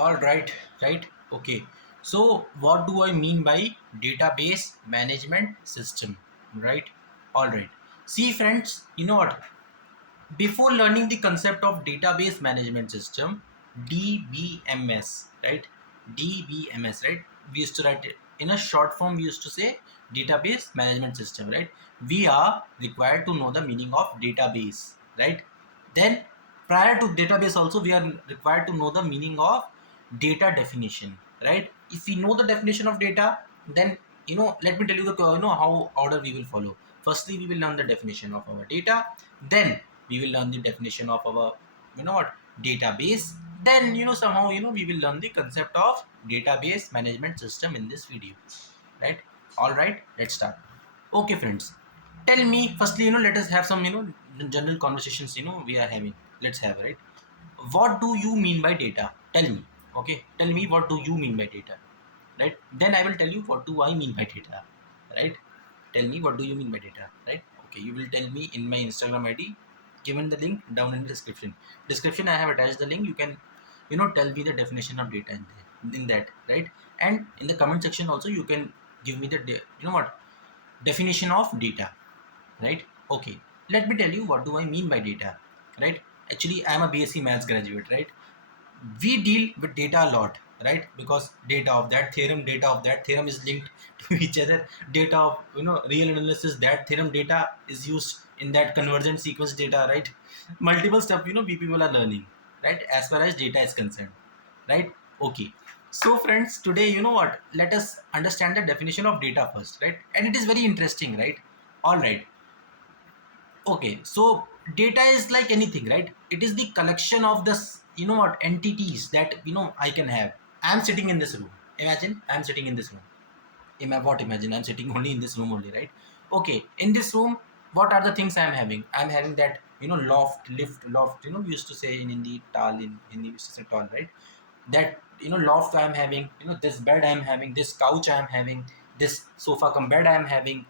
All right, right. Okay, so what do I mean by database management system, right? All right, see friends, you know what, before learning the concept of database management system, DBMS, right? DBMS, right? We used to write it in a short form. We used to say database management system, right? We are required to know the meaning of database, right? Then prior to database also, we are required to know the meaning of data definition, right? If we know the definition of data, then let me tell you the how order we will follow. Firstly, we will learn the definition of our data. Then we will learn the definition of our what, database. Then somehow we will learn the concept of database management system in this video, right? All right, let's start. Okay friends, tell me firstly, let us have some general conversations we are having. Let's have, right? What do you mean by data? Tell me. Okay, tell me, what do you mean by data, right? Then I will tell you what do I mean by data, right? Tell me, what do you mean by data, right? Okay, you will tell me in my Instagram ID, given the link down in the description. I have attached the link. You can tell me the definition of data in that, right? And in the comment section also you can give me the what, definition of data, right? Okay, let me tell you what do I mean by data, right? Actually, I am a BSc maths graduate, right? We deal with data a lot, right? Because data of that theorem is linked to each other. Data of real analysis, that theorem data is used in that convergent sequence data, right? Multiple stuff we people are learning, right, as far as data is concerned, right? Okay, so friends, today what, let us understand the definition of data first, right? And it is very interesting, right? All right. Okay, so data is like anything, right? It is the collection of this, what, entities that I can have. I'm sitting in this room. Imagine I'm sitting in this room. Imagine I'm sitting only in this room only, right? Okay, in this room, what are the things I'm having? I'm having that loft. We used to say in Hindi, tal. In Hindi, we used to say tall, right? That loft I'm having. This bed I'm having. This couch I'm having. This sofa cum bed I'm having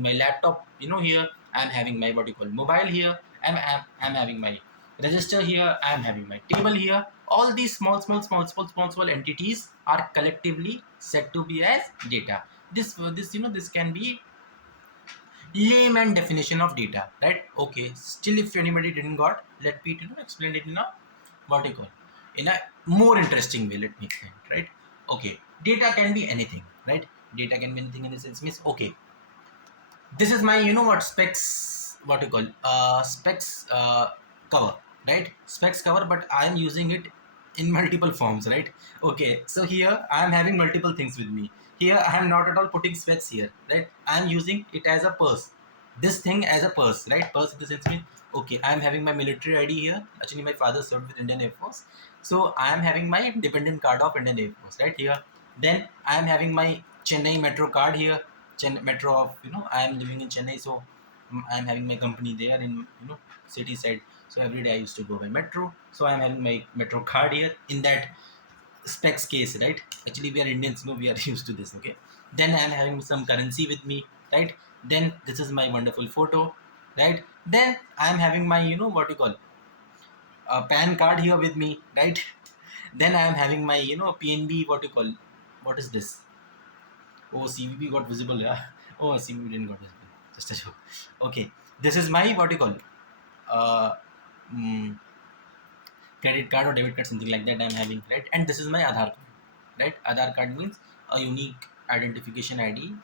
my laptop here. I'm having my what you call mobile here. I'm having my register here. I'm having my table here. All these small entities are collectively said to be as data. This can be layman definition of data, right? Okay, still if anybody didn't got, let me explain it in a what you call, in a more interesting way. Let me explain it, right? Okay, data can be anything, right? Data can be anything in the sense means, okay, this is my what, specs, what you call, specs cover, right? Specs cover, but I am using it in multiple forms, right? Okay, so here I am having multiple things with me. Here I am not at all putting specs here, right? I am using it as a purse, this thing as a purse, right? Purse in the sense means, okay, I am having my military ID here. Actually, my father served with Indian Air Force, so I am having my dependent card of Indian Air Force, right here. Then I am having my Chennai Metro card here. Metro of I am living in Chennai, so I am having my company there in city side. So every day I used to go by metro. So I am having my metro card here in that specs case, right? Actually, we are Indians, we are used to this. Okay. Then I am having some currency with me, right? Then this is my wonderful photo, right? Then I am having my what you call a PAN card here with me, right? Then I am having my PNB, what you call, what is this? Oh, CVP got visible, yeah. Oh, CVP didn't got visible. Just a joke. Okay, this is my what you call, uh, mm, credit card or debit card, something like that. I'm having, right, and this is my Aadhaar card, right? Aadhaar card means a unique identification ID.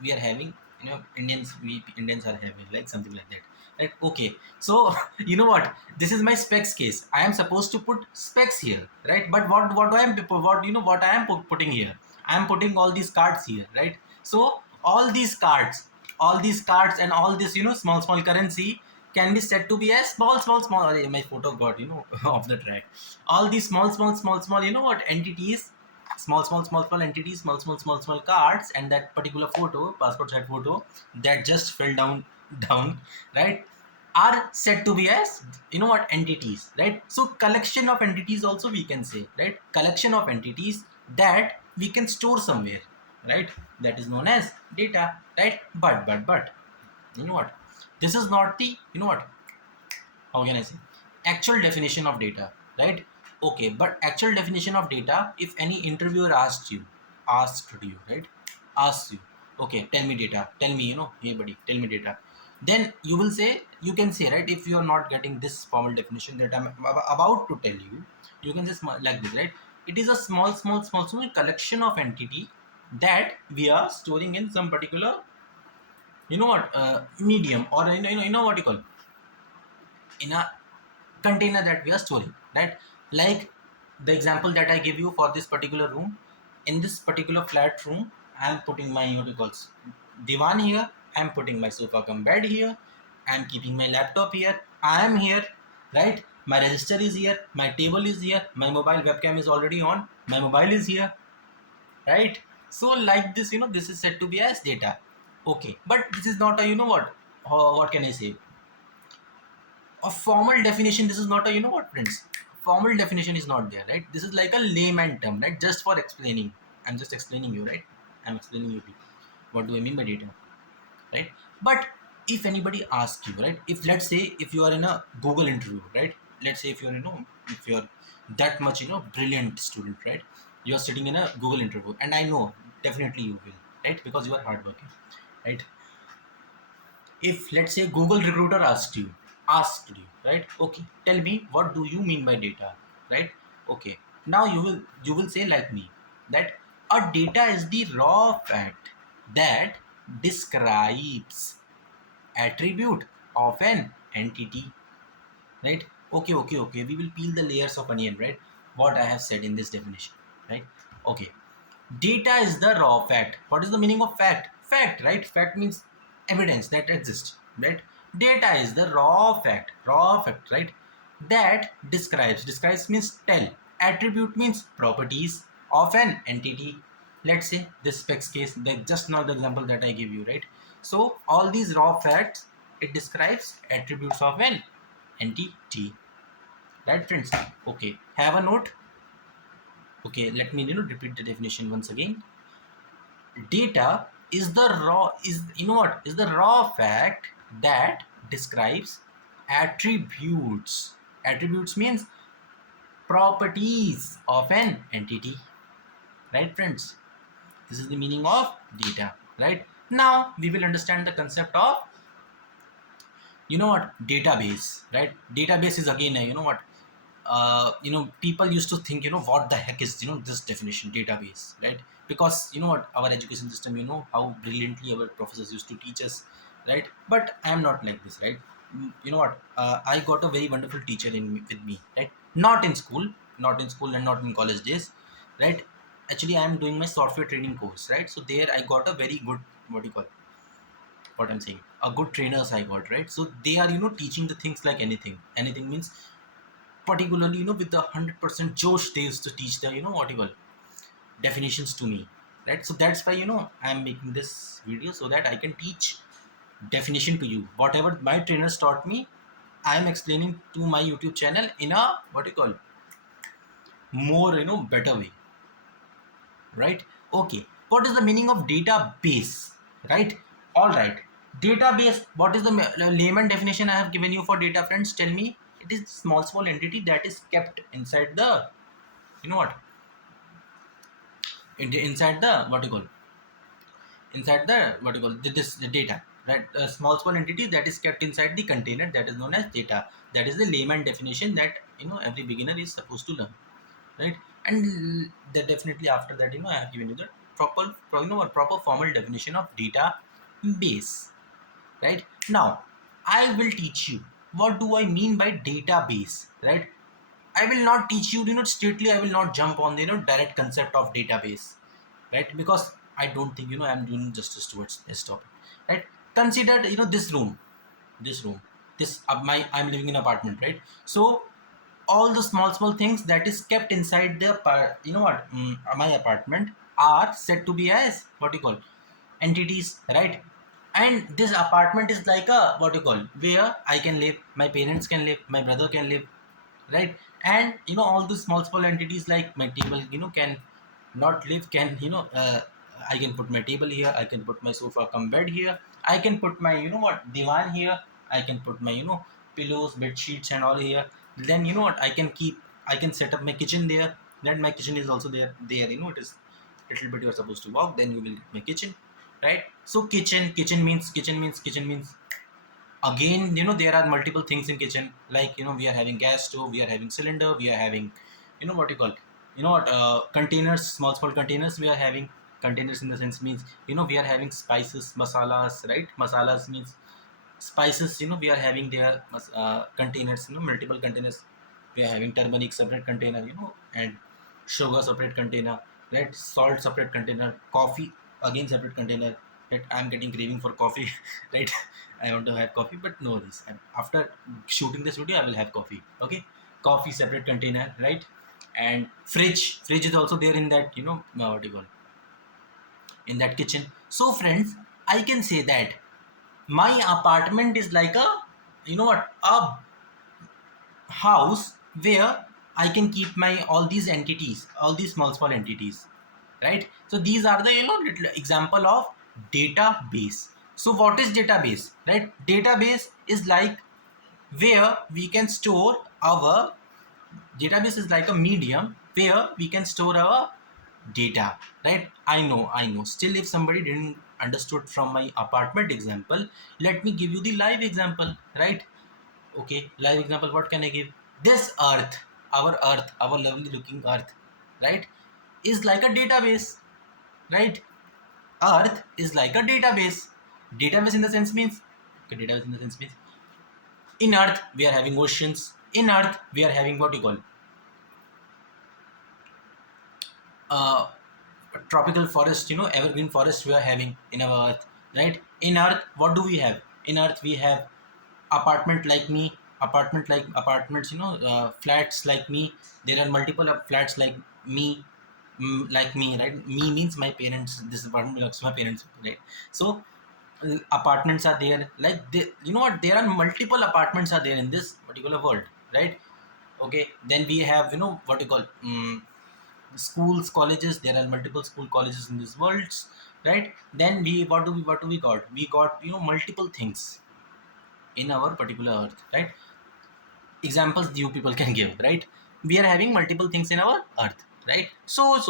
We are having, we Indians are having like something like that, right? Okay, so what? This is my specs case. I am supposed to put specs here, right? But what I am what what I am putting here? I am putting all these cards here, right? So all these cards and all this small currency can be said to be as small. My photo got off the track. All these small what, entities, small entities, small cards, and that particular photo, passport size photo, that just fell down, right, are said to be as what, entities, right? So collection of entities also we can say, right? Collection of entities that we can store somewhere, right? That is known as data, right? But what, this is not the what, how can I say, actual definition of data, right? Okay, but actual definition of data, if any interviewer asked you, right? Asks you, okay, tell me data, tell me, hey buddy, tell me data. Then you can say, right, if you are not getting this formal definition that I'm about to tell you, you can just like this, right? It is a small collection of entity that we are storing in some particular, medium, or what you call, in a container that we are storing, right? Like the example that I give you for this particular room. In this particular flat room, I am putting my, what you call, divan here. I am putting my sofa cum bed here. I am keeping my laptop here. I am here, right? My register is here. My table is here. My mobile webcam is already on. My mobile is here, right? So like this, this is said to be as data. Okay, but this is not a, what can I say, a formal definition. This is not a, what friends, formal definition is not there, right? This is like a layman term, right? Just for explaining. I'm just explaining you, right? I'm explaining you what do I mean by data, right? But if anybody asks you, right, if let's say if you are in a Google interview, right? Let's say if you're, if you're that much, brilliant student, right? You're sitting in a Google interview, and I know definitely you will, right? Because you are hardworking, right? If let's say Google recruiter asked you, right? Okay, tell me what do you mean by data, right? Okay, now you will say like me, that a data is the raw fact that describes attribute of an entity, right? Okay, we will peel the layers of onion, right? What I have said in this definition, right? Okay, data is the raw fact. What is the meaning of fact? Fact, right? Fact means evidence that exists, right? Data is the raw fact, right? That describes means tell. Attribute means properties of an entity. Let's say this specs case, that just now the example that I give you, right? So all these raw facts, it describes attributes of an entity, right, friends? Okay, have a note. Okay, let me repeat the definition once again. Data is the raw is you know what is the raw fact that describes attributes. Attributes means properties of an entity, right, friends? This is the meaning of data, right? Now we will understand the concept of, database, right? Database is again a, people used to think, what the heck is, this definition database, right? Because our education system, how brilliantly our professors used to teach us, right? But I am not like this, right? I got a very wonderful teacher with me, right? Not in school and not in college days, right? Actually, I am doing my software training course, right? So there I got a very good, what do you call, what I'm saying, a good trainers I got, right? So they are, teaching the things like anything. Anything means particularly, with the 100% Josh, they used to teach the, what you call, definitions to me, right? So that's why, I'm making this video so that I can teach definition to you. Whatever my trainers taught me, I am explaining to my YouTube channel in a, what you call, more, better way, right? Okay, what is the meaning of database, right? All right, database, what is the layman definition I have given you for data, friends? Tell me. It is small entity that is kept inside the, you know what inside the, what you call, inside the, what you call, this the data, right? A small entity that is kept inside the container, that is known as data. That is the layman definition that, every beginner is supposed to learn, right? And that definitely after that, I have given you the proper formal definition of data base, right? Now I will teach you what do I mean by database, right? I will not teach you, straightly. I will not jump on the, direct concept of database, right? Because I don't think, I'm doing justice towards this topic, right? Consider, this room, this I'm living in an apartment, right? So all the small things that is kept inside the, my apartment are said to be as, what you call, entities, right? And this apartment is like a, what you call, where I can live, my parents can live, my brother can live, right? And all the small entities like my table, can not live, can, I can put my table here, I can put my sofa come bed here, I can put my, divan here, I can put my, pillows, bed sheets and all here. Then I can keep I can set up my kitchen there. Then my kitchen is also there, it is little bit you are supposed to walk, then you will get my kitchen, right? So kitchen means again, there are multiple things in kitchen, like, we are having gas stove, we are having cylinder, we are having, what you call, containers, small containers, we are having containers, in the sense means, we are having spices, masalas, right? Masalas means spices, we are having their containers, multiple containers. We are having turmeric separate container, and sugar separate container, right? Salt separate container, coffee again separate container, right? I'm getting craving for coffee right? I want to have coffee, but no worries, after shooting this video I will have coffee. Okay, coffee separate container, right? And fridge is also there in that, what you call, in that kitchen. So friends, I can say that my apartment is like a, a house where I can keep my all these entities, all these small entities, right? So these are the, little example of database. So what is database, right? Database is like where we can store our, database is like a medium where we can store our data, right? I know still, if somebody didn't understood from my apartment example, let me give you the live example, right? Okay, live example, what can I give? This earth, our lovely looking earth, right, is like a database, right? Earth is like a database. Database in the sense means, okay, database in the sense means, in earth we are having oceans, in earth we are having, what you call, uh, tropical forest, evergreen forest we are having in our earth, right? In earth, what do we have? In earth we have apartment like me, apartments, flats like me. There are multiple flats like me, like me, right? Me means my parents, this apartment belongs to my parents, right? So apartments are there, like what, there are multiple apartments are there in this particular world, right? Okay, then we have, what you call, schools, colleges, there are multiple school colleges in this world, right? Then what do we got? We got, multiple things in our particular earth, right? Examples you people can give, right? We are having multiple things in our earth, right? So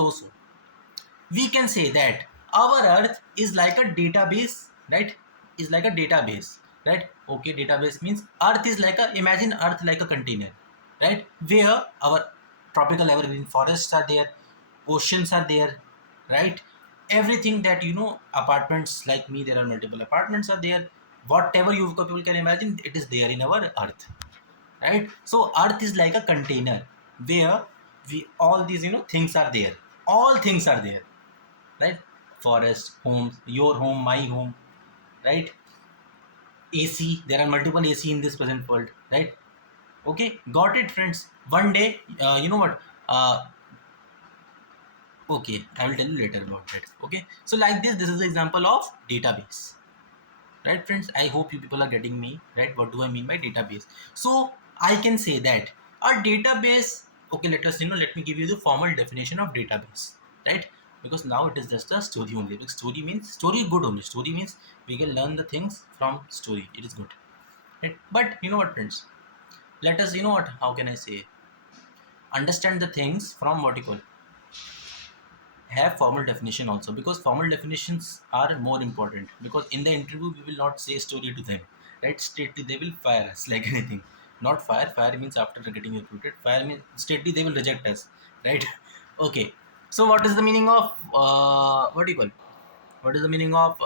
we can say that our earth is like a database, right? Is like a database, right? Okay, database means earth is like a, imagine earth like a container, right? Where our tropical evergreen forests are there, oceans are there, right? Everything that, apartments like me, there are multiple apartments are there. Whatever you people can imagine, it is there in our earth, right? So earth is like a container where we, all these, things are there, all things are there, right? Forest, homes, your home, my home, right? AC, there are multiple AC in this present world, right? Okay, got it friends. One day, you know what, okay, I will tell you later about it. Okay, so like this is the example of database, right friends? I hope you people are getting me, right? What do I mean by database? So I can say that a database, okay, let me give you the formal definition of database, right? Because now it is just a story only, because story means, story good only, story means we can learn the things from story, it is good, right? But you know what friends, let us, what, how can I say, understand the things from, what you call, have formal definition also, because formal definitions are more important, because in the interview we will not say story to them, right? Straightly they will fire us like anything. Not fire means after getting recruited, fire means straightly they will reject us, right? Okay, so what is the meaning of, what do you call, what is the meaning of,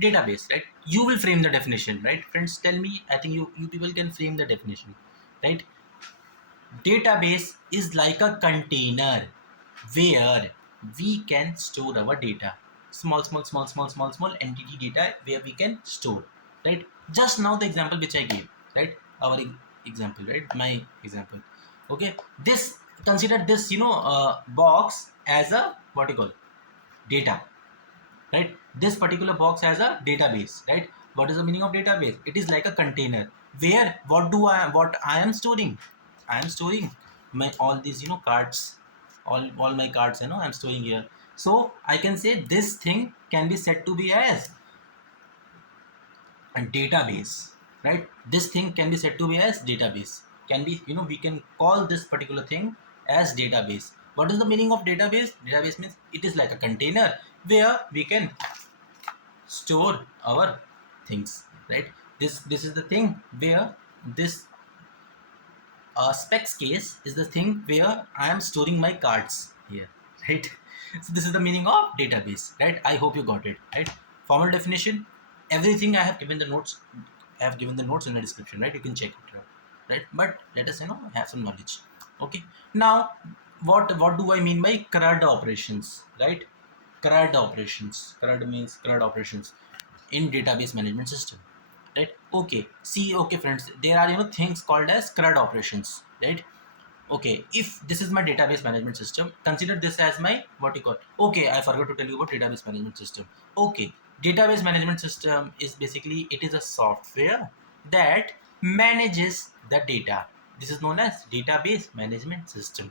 database, right? You will frame the definition, right friends? Tell me, I think you people can frame the definition, right? Database is like a container where we can store our data. Small entity data where we can store. Right? Just now the example which I gave, right? Our example, right? My example. Okay. This, consider this, box as a, what you call, data, right? This particular box has a database, right? What is the meaning of database? It is like a container where, what I am storing, I am storing my all these, cards, all my cards, I'm storing here. So I can say this thing can be said to be as a database, right? This thing can be said to be as database. can be, we can call this particular thing as database. What is the meaning of database? Database means it is like a container where we can store our things, right? This is the thing where this specs case is the thing where I am storing my cards here, right? So this is the meaning of database, right? I hope you got it, right? Formal definition, everything I have given the notes. I have given the notes in the description, right? You can check it out, right? But let us, have some knowledge. Okay. Now, what do I mean by CRUD operations, right? CRUD operations. CRUD means CRUD operations in database management system, right? Okay, see, okay friends, there are things called as CRUD operations, right? Okay, if this is my database management system, consider this as my what you call. Okay, I forgot to tell you about database management system. Okay, database management system is basically, it is a software that manages the data. This is known as database management system,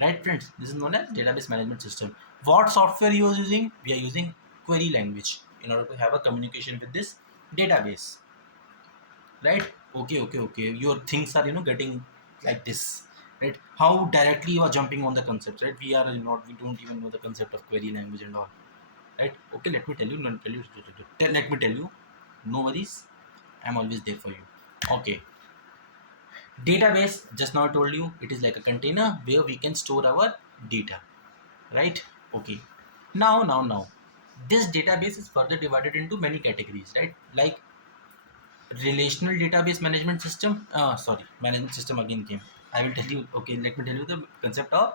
right friends? This is known as database management system. What software you are using? We are using query language in order to have a communication with this database, right? Okay, your things are getting like this, right? How directly you are jumping on the concept, right? We don't even know the concept of query language and all, right? Okay, let me tell you, let me tell you, no worries, I'm always there for you. Okay, database, just now I told you, it is like a container where we can store our data, right? Okay, now this database is further divided into many categories, right? Like relational database management system, sorry, management system again came. I will tell you. Okay, let me tell you the concept of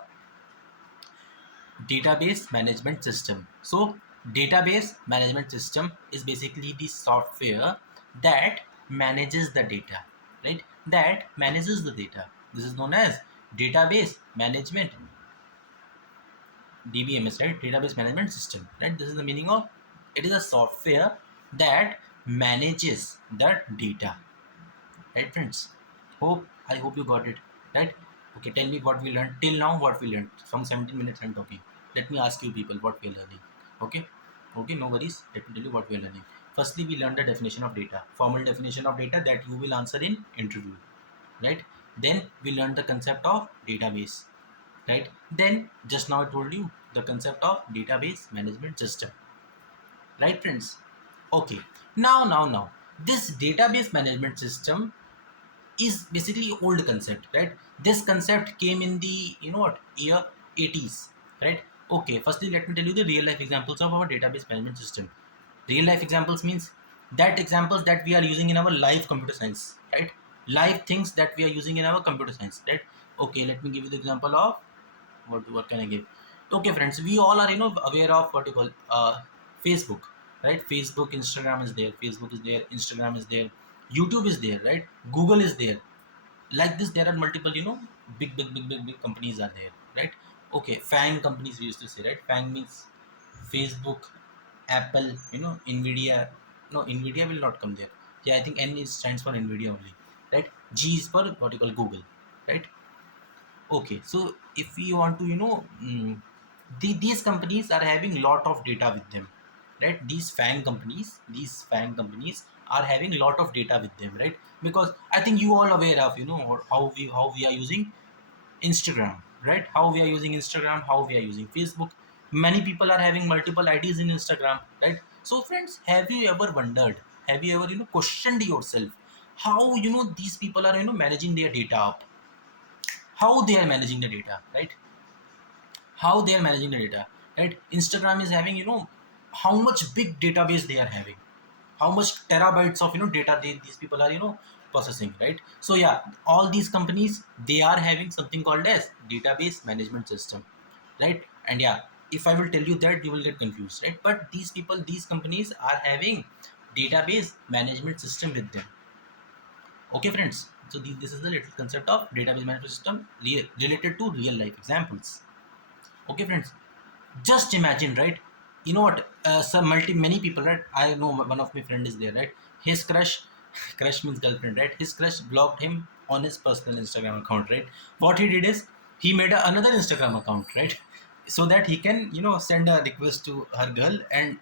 database management system. So database management system is basically the software that manages the data, right? That manages the data. This is known as database management, DBMS, right? Database management system, right? This is the meaning of, it is a software that manages the data, right friends? I hope you got it, right? Okay, tell me what we learned till now. What we learned from 17 minutes I'm talking. Let me ask you people what we are learning. Okay, okay, no worries, let me tell you what we are learning. Firstly, we learned the definition of data, formal definition of data that you will answer in interview, right? Then we learned the concept of database, right? Then just now I told you the concept of database management system, right friends? Okay, now this database management system is basically old concept, right? This concept came in the year 80s, right? Okay, firstly let me tell you the real life examples of our database management system. Real life examples means that examples that we are using in our live computer science, right? Live things that we are using in our computer science, right? Okay, let me give you the example of what can I give. Okay friends, we all are aware of what you call Facebook, right? Facebook, Instagram is there, Facebook is there, Instagram is there, YouTube is there, right? Google is there. Like this there are multiple big companies are there, right? Okay, fang companies we used to say, right? Fang means Facebook, Apple, Nvidia. No, Nvidia will not come there. Yeah, I think N is stands for Nvidia only, right? G is for what you call Google, right? Okay, so if we want to these companies are having lot of data with them, right? These fang companies are having lot of data with them, right? Because I think you all aware of how we are using Instagram, right? How we are using Instagram, how we are using Facebook. Many people are having multiple IDs in Instagram, right? So friends, have you ever wondered, have you ever questioned yourself how these people are managing their data up, how they are managing the data, right? How they are managing the data, right? Instagram is having how much big database they are having, how much terabytes of data these people are processing, right? So yeah, all these companies, they are having something called as database management system, right? And yeah, if I will tell you that, you will get confused, right? But these companies are having database management system with them. Okay friends, so this is the little concept of database management system related to real life examples. Okay friends, just imagine, right? You know what, many people, right? I know one of my friend is there, right? His crush crush means girlfriend, right? His crush blocked him on his personal Instagram account, right? What he did is he made another Instagram account, right? So that he can send a request to her girl and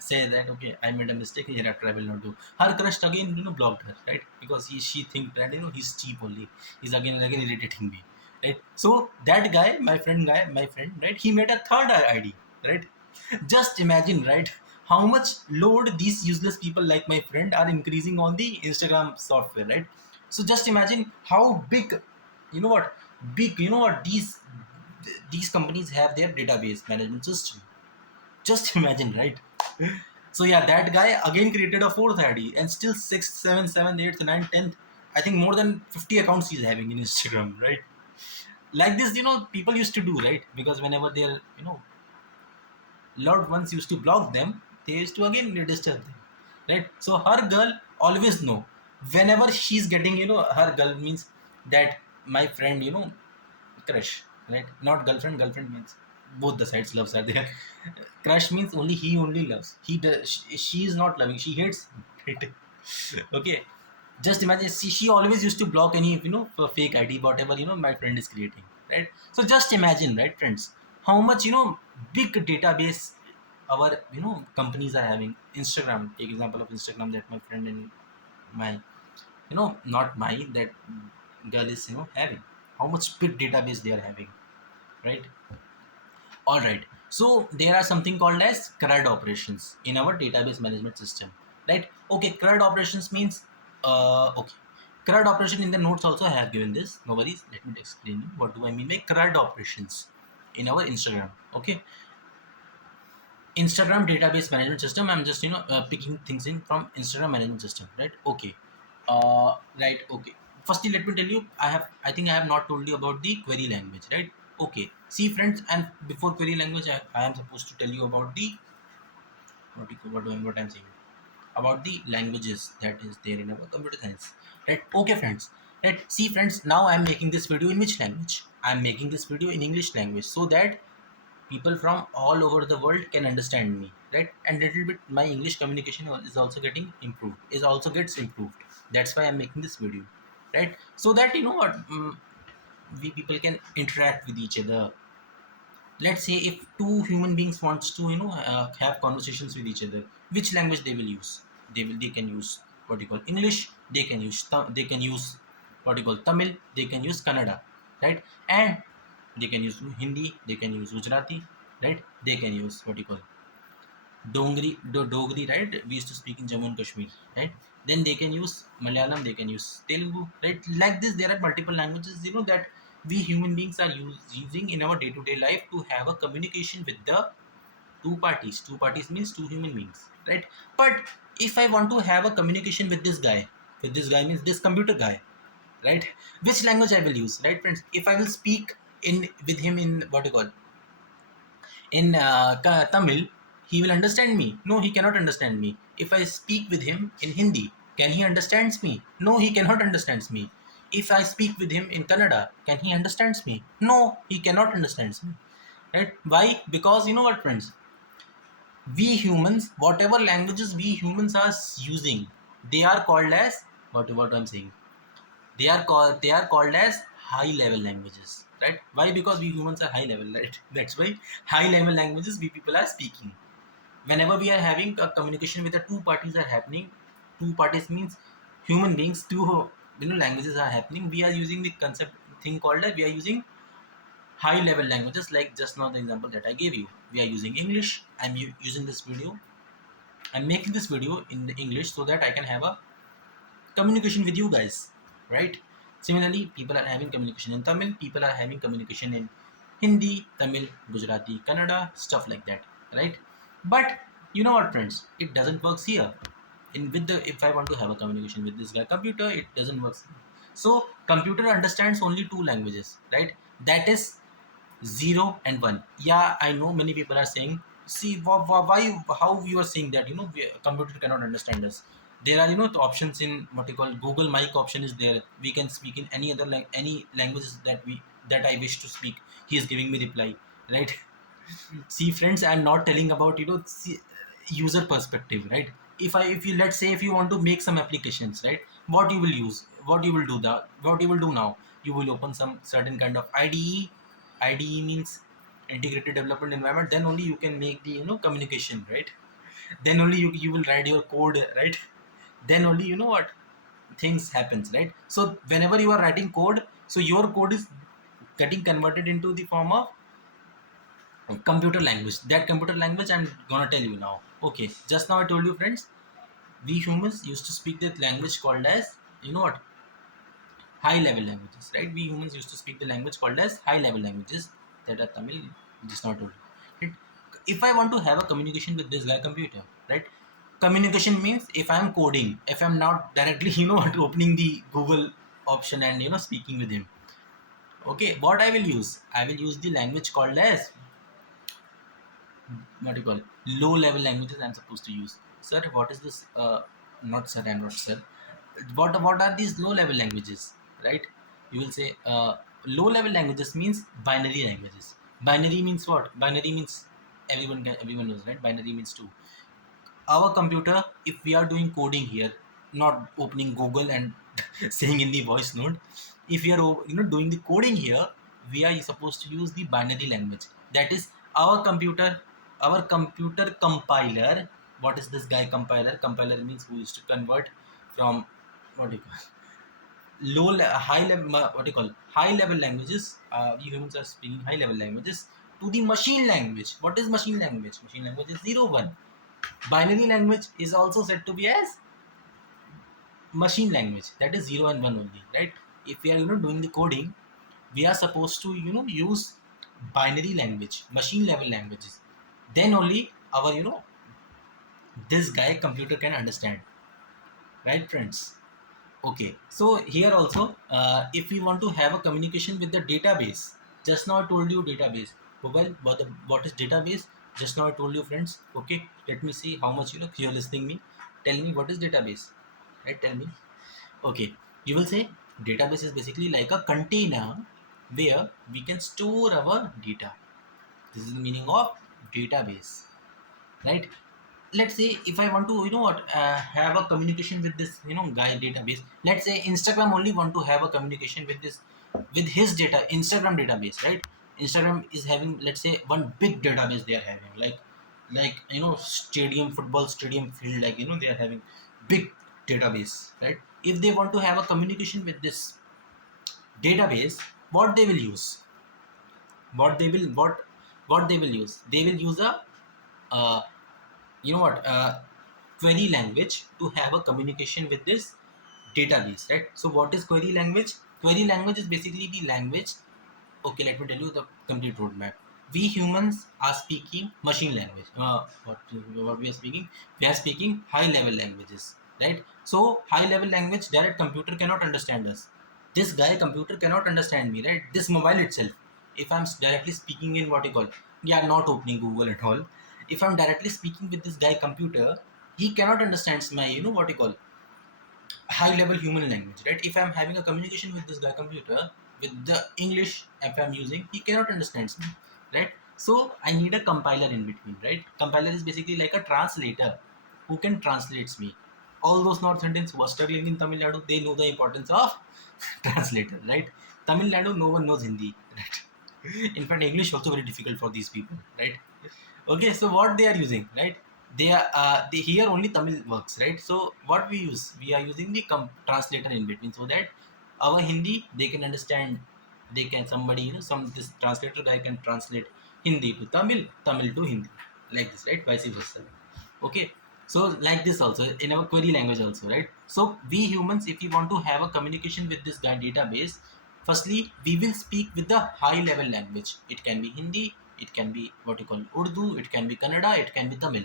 say that okay, I made a mistake, hereafter I will not do. Her crush again, blocked her, right? Because she think that he's cheap only. He's again and again irritating me, right? So that my friend, right? He made a third ID, right? Just imagine, right? How much load these useless people like my friend are increasing on the Instagram software, right? So just imagine how big, you know what, these companies have their database management system. Just imagine, right? So yeah, that guy again created a fourth ID and still sixth, seventh, seventh, eighth, ninth, tenth. I think more than 50 accounts he's having in Instagram, right? Like this, people used to do, right? Because whenever their, loved ones used to block them, they used to again disturb them, right? So her girl always know whenever she's getting, her girl means that my friend, crush, right? Not girlfriend. Girlfriend means both the sides loves are there. Crush means only he only loves. He does. She is not loving. She hates him. Right? Okay. Just imagine. She always used to block any for fake ID whatever my friend is creating. Right. So just imagine, right, friends, how much big database our companies are having. Instagram. Take example of Instagram that my friend and my not my that girl is having. How much big database they are having, right? All right. So there are something called as CRUD operations in our database management system, right? Okay, CRUD operations means okay. CRUD operation in the notes also I have given this. No worries. Let me explain you what do I mean by CRUD operations in our Instagram. Okay, Instagram database management system. I'm just picking things in from Instagram management system, right? Okay, right. Okay. Firstly, let me tell you. I think I have not told you about the query language, right? Okay. See, friends, and before query language, I am supposed to tell you about the what I'm saying about the languages that is there in our computer science, right? Okay, friends. Right. See, friends. Now I'm making this video in which language? I'm making this video in English language so that people from all over the world can understand me, right? And little bit my English communication is also getting improved, is also gets improved. That's why I'm making this video, right? So that what, we people can interact with each other. Let's say if two human beings wants to have conversations with each other, which language they will use? They can use what you call English. They can use they can use what you call Tamil. They can use Kannada, right? And they can use Hindi. They can use Gujarati, right? They can use what you call Dogri, right? We used to speak in Jammu and Kashmir, right? Then they can use Malayalam, they can use Telugu, right? Like this, there are multiple languages, that we human beings are using in our day-to-day life to have a communication with the two parties. Two parties means two human beings, right? But if I want to have a communication with this guy means this computer guy, right? Which language I will use, right, friends? If I will speak in with him in what you call in Tamil, he will understand me. No, he cannot understand me. If I speak with him in Hindi, can he understands me? No, he cannot understands me. If I speak with him in Kannada, can he understands me? No, he cannot understands me. Right? Why? Because you know what, friends? We humans, whatever languages we humans are using, they are called as what I'm saying. They are called as high level languages, right? Why? Because we humans are high level, right? That's why high level languages we people are speaking. Whenever we are having a communication with the two parties are happening, two parties means human beings, two languages are happening. We are using the concept thing called we are using high level languages, like just now the example that I gave you. We are using English. I'm using this video. I'm making this video in the English so that I can have a communication with you guys, right? Similarly, people are having communication in Tamil, people are having communication in Hindi, Tamil, Gujarati, Kannada, stuff like that, right? But you know what, friends? It doesn't work here. In with the if I want to have a communication with this guy computer, it doesn't work. So computer understands only two languages, right? That is 0 and 1. Yeah, I know many people are saying, see, why, how you are saying that, computer cannot understand us. There are, the options in what you call Google Mic option is there. We can speak in any other, like any languages that I wish to speak. He is giving me reply, right? See, friends, I'm not telling about, user perspective, right? If you, let's say if you want to make some applications, right? What you will use, what you will do now, you will open some certain kind of IDE means integrated development environment, then only you can make the communication, right? then only you will write your code, right? Then only you know what things happens, right? So whenever you are writing code, so your code is getting converted into the form of computer language. That computer language I'm gonna tell you now. Okay, just now I told you, friends, we humans used to speak that language called as, you know what, high level languages, right? We humans used to speak the language called as high level languages, that are Tamil, just not told you. If I want to have a communication with this guy computer, right? Communication means if I'm coding, if I'm not directly you know what, opening the Google option and you know speaking with him. Okay, what I will use, I will use the language called as, what do you call it, low level languages I'm supposed to use. Sir, what is this? Not sir, I'm not sir. What are these low level languages, right? You will say, low level languages means binary languages. Binary means what? Binary means everyone knows, right? Binary means two. Our computer, if we are doing coding here, not opening Google and saying in the voice note, if we are you know doing the coding here, we are supposed to use the binary language. That is our computer compiler. What is this guy compiler? Compiler means who used to convert from, what do you call, high level, what do you call, high level languages. We humans are speaking high level languages to the machine language. What is machine language? Machine language is 0 1. Binary language is also said to be as machine language, that is 0 and 1 only, right? If we are you know doing the coding, we are supposed to you know use binary language, machine level languages. Then only our you know this guy computer can understand, right, friends? Okay, so here also, if we want to have a communication with the database, just now I told you database. Well, what is database? Just now I told you, friends. Okay, let me see how much you know you're listening me. Tell me what is database, right? Tell me. Okay, you will say database is basically like a container where we can store our data. This is the meaning of database, right? Let's say if I want to you know what, have a communication with this you know guy database. Let's say Instagram only want to have a communication with this, with his data, Instagram database, right? Instagram is having, let's say, one big database they are having, like you know stadium, football stadium field, like you know they are having big database, right? If they want to have a communication with this database, what they will use, what they will use, they will use a, uh, you know what, query language to have a communication with this database, right? So what is query language? Query language is basically the language. Okay, let me tell you the complete roadmap. We humans are speaking machine language. What we are speaking? We are speaking high level languages, right? So high level language, direct computer cannot understand us. This guy computer cannot understand me, right? This mobile itself. If I'm directly speaking in what you call, yeah, not opening Google at all. If I'm directly speaking with this guy computer, he cannot understand my you know what you call high level human language, right? If I'm having a communication with this guy computer with the English, if I'm using, he cannot understand me, right? So I need a compiler in between, right? Compiler is basically like a translator who can translates me. All those North Indians who are struggling in Tamil Nadu, they know the importance of translator, right? Tamil Nadu, no one knows Hindi, right? In fact, English also very difficult for these people, right? Okay, so what they are using, right? They here only Tamil works, right? So what we use, we are using the translator in between, so that our Hindi they can understand. They can, somebody you know, some this translator guy can translate Hindi to Tamil, Tamil to Hindi, like this, right? Vice versa. Okay, so like this also in our query language also, right? So we humans, if we want to have a communication with this guy database, firstly we will speak with the high level language. It can be Hindi, it can be what you call Urdu, it can be Kannada, it can be Tamil.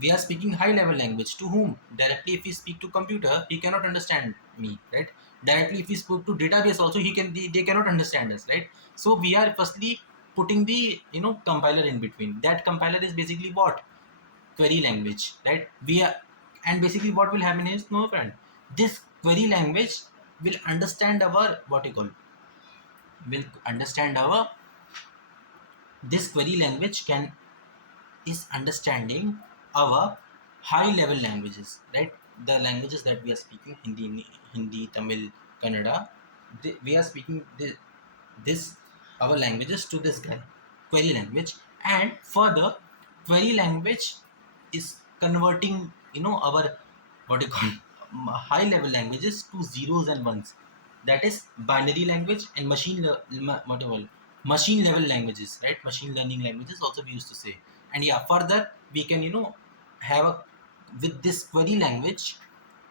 We are speaking high level language to whom? Directly if we speak to computer, he cannot understand me, right? Directly if we spoke to database also, they cannot understand us, right? So we are firstly putting the you know compiler in between. That compiler is basically what? Query language, right? We are, and basically what will happen is, no friend, this query language will understand our what you call, will understand our, this query language can, is understanding our high level languages, right? The languages that we are speaking, Hindi, Tamil, Kannada, we are speaking this our languages to this guy query language. And further, query language is converting, our what you call high level languages to zeros and ones. That is binary language and whatever machine level languages, right? Machine learning languages also we used to say. And yeah, further we can, have a with this query language,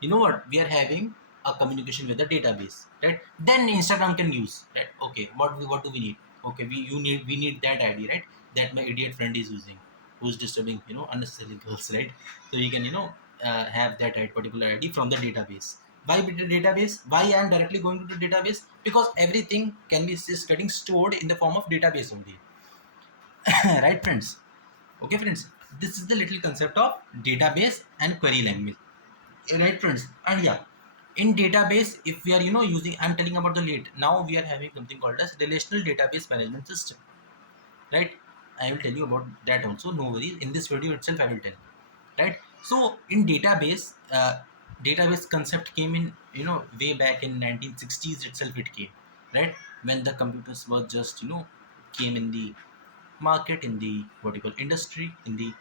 what we are having a communication with the database, right? Then Instagram can use, right? Okay, what do we need? Okay, we need that ID, right? That my idiot friend is using, who's disturbing, unnecessarily girls, right? So you can, have that particular ID from the database. Why with the database? Why I am directly going to the database? Because everything can be just getting stored in the form of database only. Right, friends? Okay, friends, this is the little concept of database and query language, right, friends? And yeah, in database, if we are, using, I'm telling about the late, now we are having something called as relational database management system, right? I will tell you about that also, no worries. In this video itself I will tell, right? So in database, database concept came in, way back in 1960s itself it came, right? When the computers were just, came in the market, in the what you call industry, in the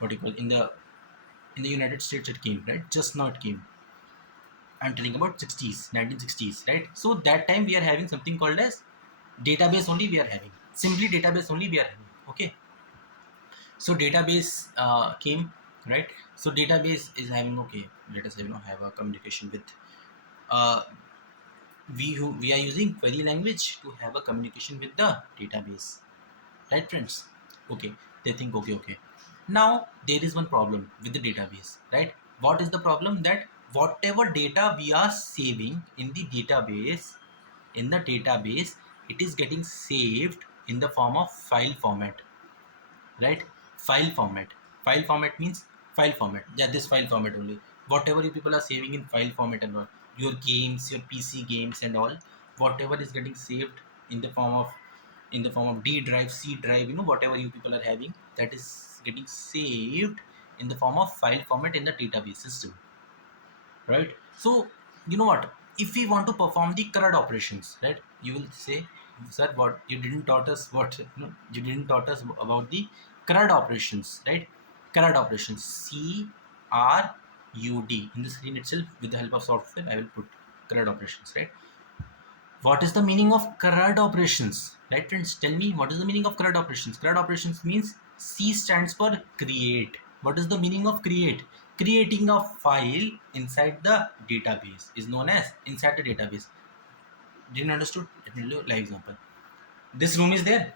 what you call in the United States it came, right? Just now it came. I'm telling about 60s, 1960s, right? So that time we are having something called as database only we are having. Simply database only we are having. Okay. So database came, right? So database is having, okay, let us, have a communication with uh, we are using query language to have a communication with the database, right, friends? Okay, they think, okay. Now there is one problem with the database, right? What is the problem? That whatever data we are saving in the database, it is getting saved in the form of file format, right? File format means file format. Yeah, this file format only. Whatever you people are saving in file format and all, your games, your PC games and all, whatever is getting saved in the form of D drive, C drive, whatever you people are having, that is getting saved in the form of file format in the database system, right? So you know what, if we want to perform the CRUD operations, right, you will say, sir, what you didn't taught us, you didn't taught us about the CRUD operations, right? CRUD operations, CRUD. In the screen itself, with the help of software, I will put CRUD operations, right? What is the meaning of CRUD operations? Right, friends, tell me, what is the meaning of CRUD operations? CRUD operations means C stands for create. What is the meaning of create? Creating a file inside the database is known as inside the database. Didn't understood? Let me do live example. This room is there.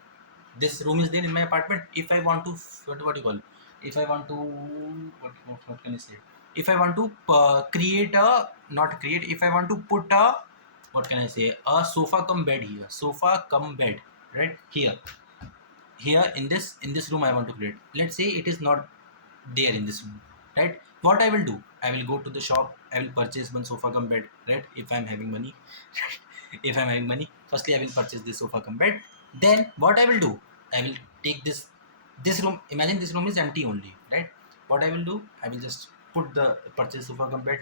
This room is there in my apartment. If I want to, what do you call? If I want to, what can I say? If I want to create a, not create, if I want to put a, what can I say, a sofa come bed here, sofa come bed, right here, in this room I want to create. Let's say it is not there in this room, right? What I will do, I will go to the shop, I will purchase one sofa come bed, right? If I'm having money, if I'm having money, firstly I will purchase this sofa come bed. Then what I will do, I will take this room, imagine this room is empty only, right? What I will do, I will just put the purchase sofa come bed,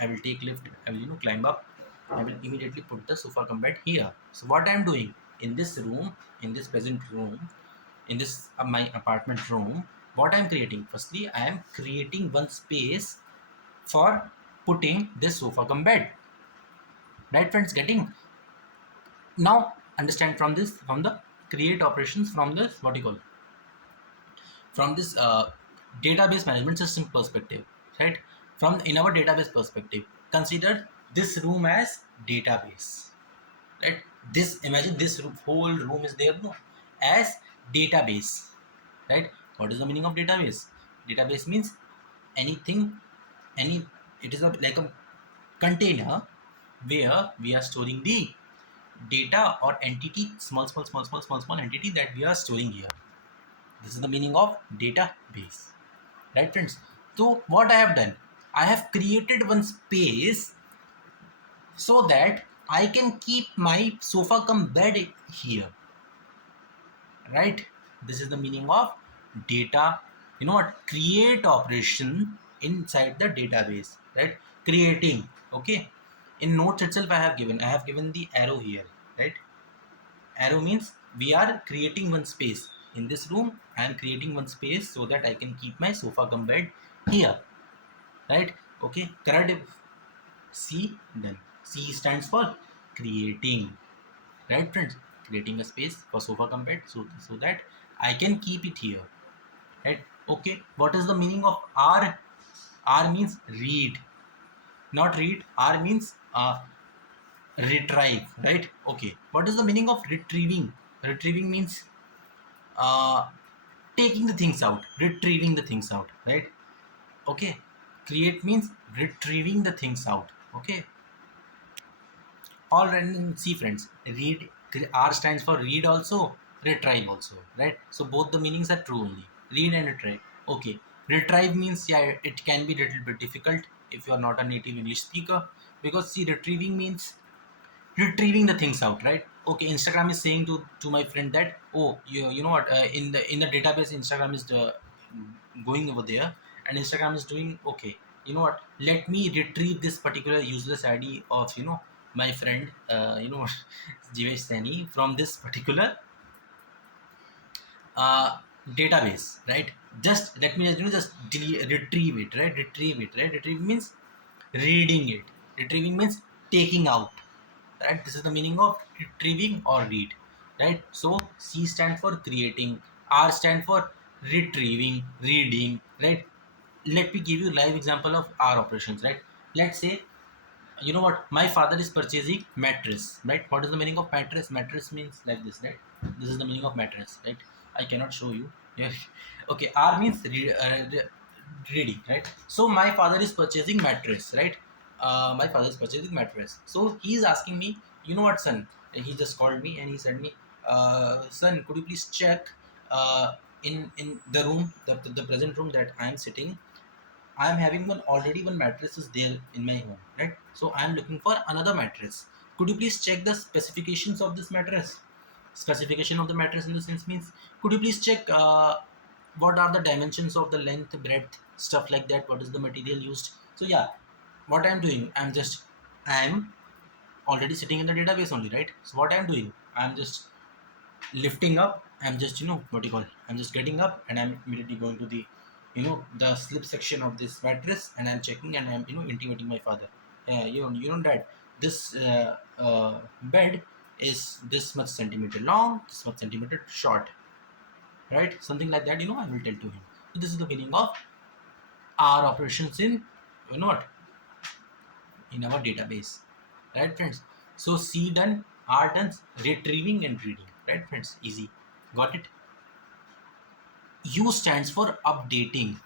I will take lift, I will, climb up, I will immediately put the sofa come bed here. So what I am doing in this room, in this present room, in this my apartment room, what I'm creating, firstly I am creating one space for putting this sofa come bed, right, friends? Getting? Now understand from this, from the create operations, from this what you call, from this database management system perspective, right? From in our database perspective, consider this room as database, right? This, imagine this whole room is there, no, as database, right? What is the meaning of database? Database means anything, any, it is like a container where we are storing the data or entity, small entity that we are storing here. This is the meaning of database, right, friends? So what I have done, I have created one space so that I can keep my sofa come bed here, right? This is the meaning of data, what, create operation inside the database, right? Creating, okay. In notes itself I have given the arrow here, right? Arrow means we are creating one space. in this room I am creating one space so that I can keep my sofa cum bed here, right? Okay, correct. C, then C stands for creating, right friends? Creating a space for sofa cum bed, so that I can keep it here, right? Okay, what is the meaning of R? R means read, not read. R means retrieve, right? Okay, what is the meaning of retrieving? Retrieving means uh, taking the things out, retrieving the things out, right? Okay, create means retrieving the things out. Okay, all right. See friends, read, R stands for read also, retrieve also, right? So both the meanings are true only, read and retrieve. Okay, retrieve means, yeah, it can be little bit difficult if you are not a native English speaker, because see, retrieving means retrieving the things out, right? Okay, Instagram is saying to my friend that, oh, you know what, in the database, Instagram is going over there, and Instagram is doing, okay, you know what, let me retrieve this particular useless ID of, my friend, Jivesh Sani, from this particular uh, database, right? Just let me, just retrieve it, right? Retrieve it, right? Retrieve means reading it. Retrieving means taking out, right? This is the meaning of retrieving or read, right? So C stands for creating, R stand for retrieving, reading, right? Let me give you live example of R operations, right? Let's say, you know what, my father is purchasing mattress, right? What is the meaning of mattress? Mattress means like this, right? This is the meaning of mattress, right? I cannot show you. Yeah. Okay, R means reading, right? So my father is purchasing mattress, right? My father is purchasing mattress, so he is asking me, you know what, son? He just called me and he said me, son, could you please check in the room, the present room that I am sitting, I am having one mattress is there in my home, right? So I am looking for another mattress. Could you please check the specifications of this mattress? Specification of the mattress in the sense means, could you please check what are the dimensions of the length, breadth, stuff like that? What is the material used? So yeah, what I am doing, I am already sitting in the database only, right? So what I am doing, I am just lifting up. I'm just, what you call, I'm just getting up and I'm immediately going to the, the slip section of this mattress, and I'm checking and I'm, intimating my father, that this bed is this much centimeter long, this much centimeter short, right? Something like that, I will tell to him. So this is the meaning of our operations in, what, in our database, right friends? So C done, R done, retrieving and reading, right friends? Easy. Got it? U stands for updating.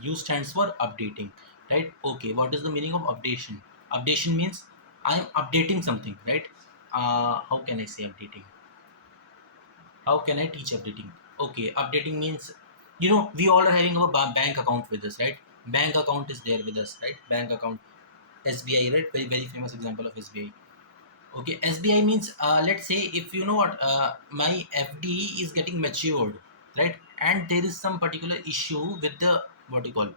U stands for updating, right? Okay, what is the meaning of updation? Updation means I am updating something, right? How can I say updating? How can I teach updating? Okay, updating means, we all are having our bank account with us, right? Bank account is there with us, right? Bank account, SBI, right? Very, very famous example of SBI. Okay, SBI means, let's say, if you know what, my FD is getting matured, right? And there is some particular issue with the, what you call,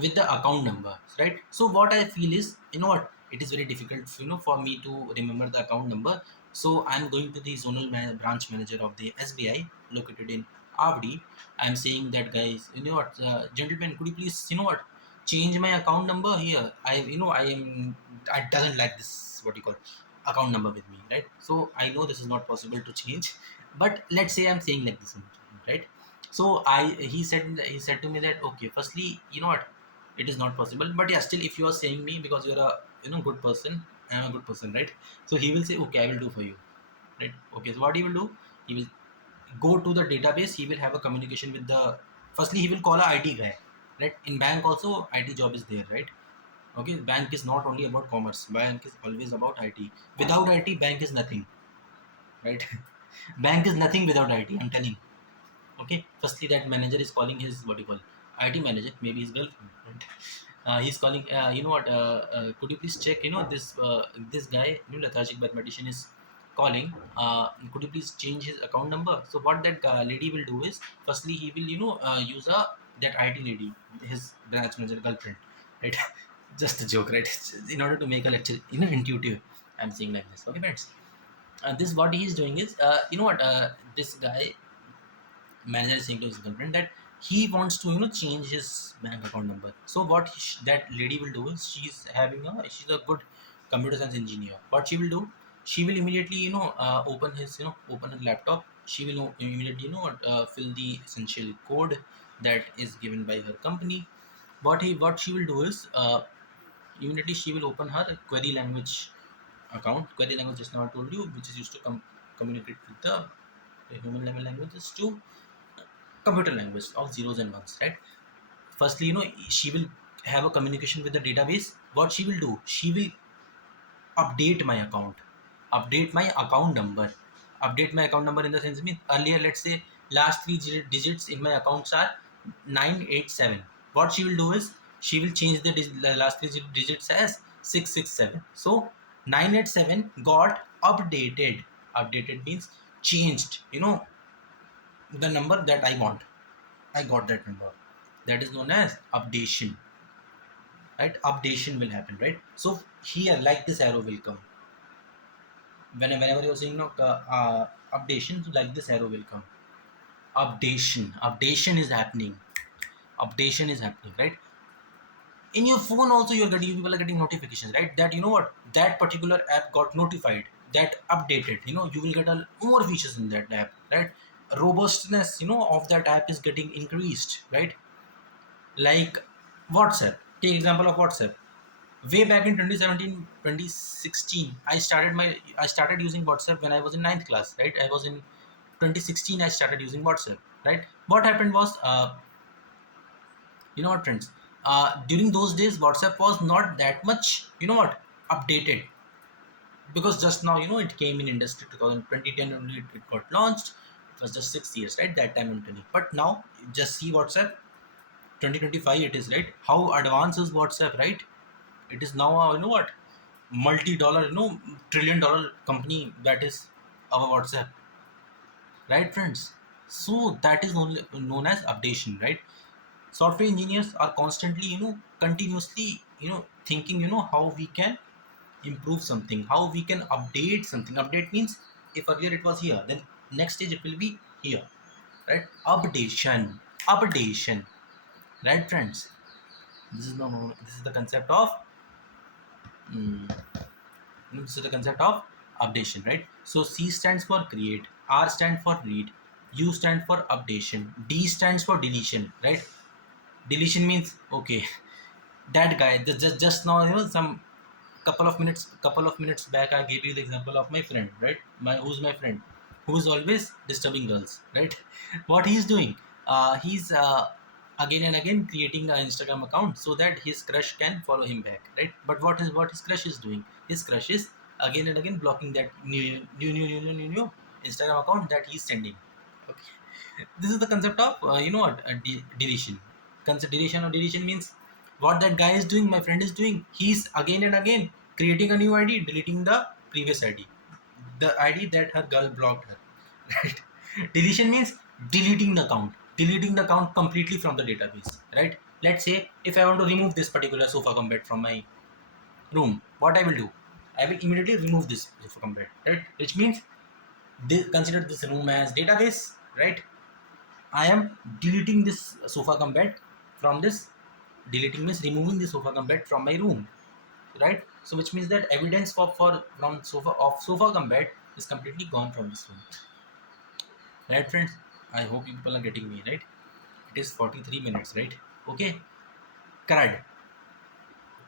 with the account number, right? So what I feel is, what, it is very difficult, for me to remember the account number. So I'm going to the zonal branch manager of the SBI located in Avdi. I'm saying that, guys, what, gentlemen, could you please, change my account number here? I doesn't like this, what you call, account number with me, right? So I know this is not possible to change, but let's say I'm saying like this, right? So he said to me that, okay, firstly, what, it is not possible, but yeah, still, if you are saying me because you're a, good person, I'm a good person, right? So he will say, okay, I will do for you, right? Okay, so what he will do, he will go to the database, he will have a communication with the, firstly he will call a IT guy, right? In bank also IT job is there, right? Okay, bank is not only about commerce, bank is always about IT. Without IT, bank is nothing, right? Bank is nothing without IT, I'm telling. Okay, firstly that manager is calling his, what you call, IT manager, maybe his girlfriend, right? He's calling, could you please check, this guy, lethargic mathematician is calling, could you please change his account number? So what that lady will do is, firstly he will, use a, that IT lady, his branch manager girlfriend, right? Just a joke, right? In order to make a lecture, intuitive, I'm saying like this. Okay, friends, this what he is doing is, this guy, manager is saying to his girlfriend that he wants to change his bank account number. So what that lady will do is, she's a good computer science engineer. What she will do, she will immediately open her laptop. She will immediately fill the essential code that is given by her company. What she will do is, immediately she will open her query language account. Query language, just now I told you, which is used to communicate with the human level languages to computer language of zeros and ones, right? Firstly, she will have a communication with the database. What she will do, she will update my account, update my account number. Update my account number in the sense, means earlier, let's say, last three digits in my accounts are 987. What she will do is, she will change the last three digits as 667. So 987 got updated. Updated means changed, the number that I want. I got that number. That is known as updation, right? Updation will happen, right? So here, like this arrow will come. Whenever you're saying updation, so like this arrow will come. Updation is happening. Updation is happening, right? In your phone also, people are getting notifications, right? That that particular app got notified, that updated. You will get more features in that app, right? Robustness, of that app is getting increased, right? Like WhatsApp. Take example of WhatsApp. Way back in 2017, 2016, I started using WhatsApp when I was in ninth class, right? I was in 2016, I started using WhatsApp, right? What happened was, friends, during those days, WhatsApp was not that much, updated, because just now, it came in industry 2010 only, it got launched. It was just 6 years, right? That time I'm telling. But now, just see WhatsApp, 2025 it is, right? How advanced is WhatsApp, right? It is now multi-dollar, trillion-dollar company, that is our WhatsApp, right, friends? So that is only known as updation, right? Software engineers are constantly, continuously, thinking, how we can improve something, how we can update something. Update means, if earlier it was here, then next stage it will be here, right? Updation, right, friends? This is the concept of mm, this is the concept of updation, right? So C stands for create, R stands for read, U stands for updation, D stands for deletion, right? Deletion means, okay, that guy, just now, some couple of minutes back, I gave you the example of my friend, right? Who's my friend, who's always disturbing girls, right? What he's doing, he's again and again creating an Instagram account so that his crush can follow him back, right? But what his crush is doing, his crush is again and again blocking that new Instagram account that he's sending. Okay, this is the concept of deletion. Concept deletion or deletion means, what that guy is doing, my friend is doing, he's again and again creating a new ID, deleting the previous ID, the ID that her girl blocked her, right? Deletion means deleting the account completely from the database, right? Let's say, if I want to remove this particular sofa cum bed from my room, what I will do, I will immediately remove this sofa cum bed, right? Which means, consider this room as database, right? I am deleting this sofa cum bed from this. Deleting means removing the sofa cum bed from my room, right? So which means that evidence for from sofa cum bed is completely gone from this room, right, friends? I hope you people are getting me, right? It is 43 minutes, right? Okay. CRUD.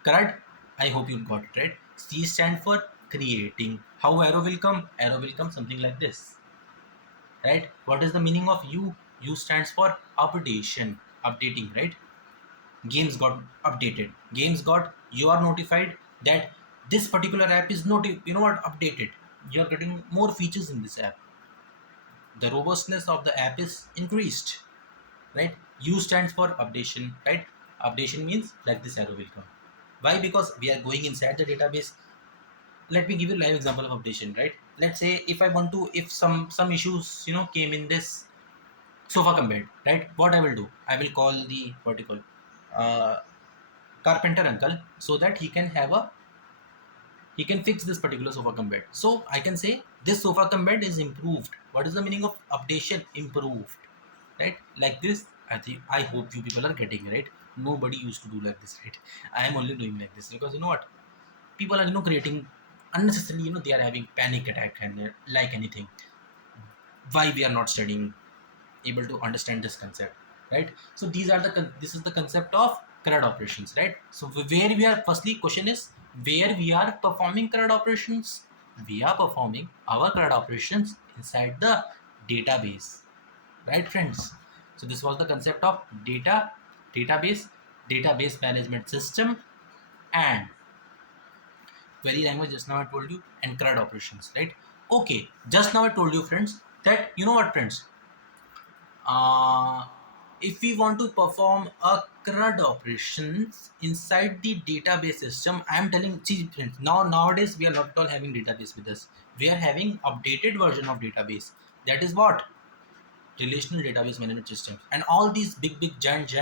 CRUD. I hope you got it, right? C stand for creating. How arrow will come? Arrow will come something like this, right? What is the meaning of U? U stands for updation, updating, right? Games got updated. Games got, you are notified that this particular app is not, updated. You are getting more features in this app. The robustness of the app is increased, right? U stands for updation, right? Updation means, like this arrow will come. Why? Because we are going inside the database. Let me give you a live example of updation, right? Let's say, if I want to, if some issues came in this sofa cum bed, right? What I will do, I will call the vertical carpenter uncle, so that he can fix this particular sofa cum bed. So I can say, this sofa cum bed is improved. What is the meaning of updation? Improved. right? Like this. I hope you people are getting, right? Nobody used to do like this, right? I am only doing like this because you know what, people are creating unnecessarily, they are having panic attack and like anything. Why we are not studying, able to understand this concept, right? So these are this is the concept of CRUD operations, right? So where we are, firstly question is, where we are performing CRUD operations? We are performing our CRUD operations inside the database, right friends? So this was the concept of database, database management system, and query language, just now I told you, and CRUD operations, right? Okay, just now I told you friends that, you know what friends, uh, if we want to perform a CRUD operations inside the database system, I am telling, see friends, nowadays we are not at all having database with us. We are having updated version of database. That is what? Relational database management systems. And all these big giant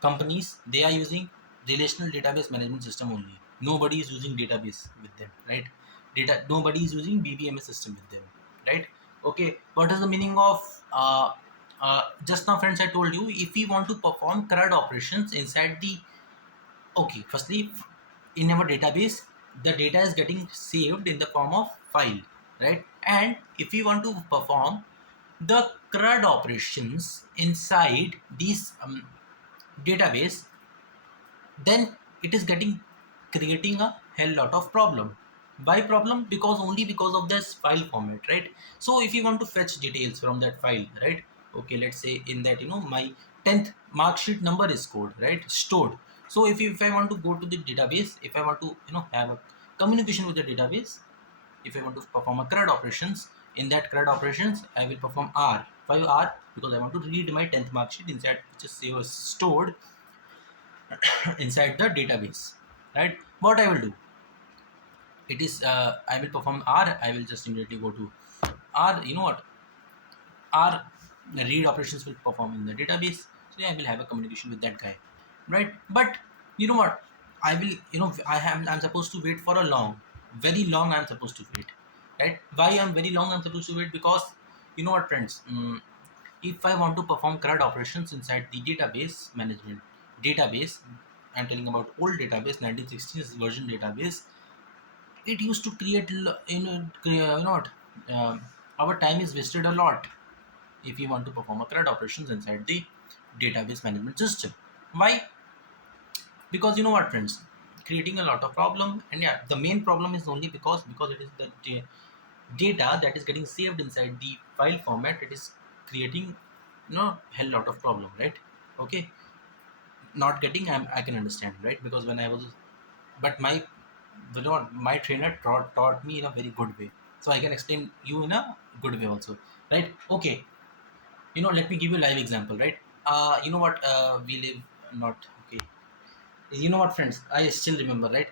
companies, they are using relational database management system only. Nobody is using database with them, right? Nobody is using DBMS system with them, right? Okay, what is the meaning of just now friends, I told you, if we want to perform CRUD operations inside the, okay, firstly, in our database, the data is getting saved in the form of file, right? And if we want to perform the CRUD operations inside these database, then it is creating a hell lot of problem. Why problem? Because only because of this file format, right? So if you want to fetch details from that file, right? Okay, let's say in that, my 10th mark sheet number is stored. So if I want to go to the database, if I want to have a communication with the database, if I want to perform a CRUD operations, in that CRUD operations, I will perform R, 5R, because I want to read my 10th mark sheet inside, which is stored inside the database, right? What I will do, it is, I will perform R, I will just immediately go to R, you know what, R, the read operations will perform in the database, so yeah, I will have a communication with that guy, right? But you know what, I will, I'm supposed to wait for a very long, I'm supposed to wait, right? Why I'm very long I'm supposed to wait? Because you know what friends, if I want to perform CRUD operations inside the database, I'm telling about old database, 1960s version database. It used to create, what, our time is wasted a lot if you want to perform a CRUD operations inside the database management system. Why? Because you know what, friends, creating a lot of problem, and yeah, the main problem is only because it is the data that is getting saved inside the file format. It is creating hell lot of problem, right? Okay, not getting, I can understand, right? Because when I was, but my trainer taught me in a very good way, so I can explain you in a good way also, right? Okay, let me give you a live example, right? You know what, we live, not okay, you know what friends, I still remember, right?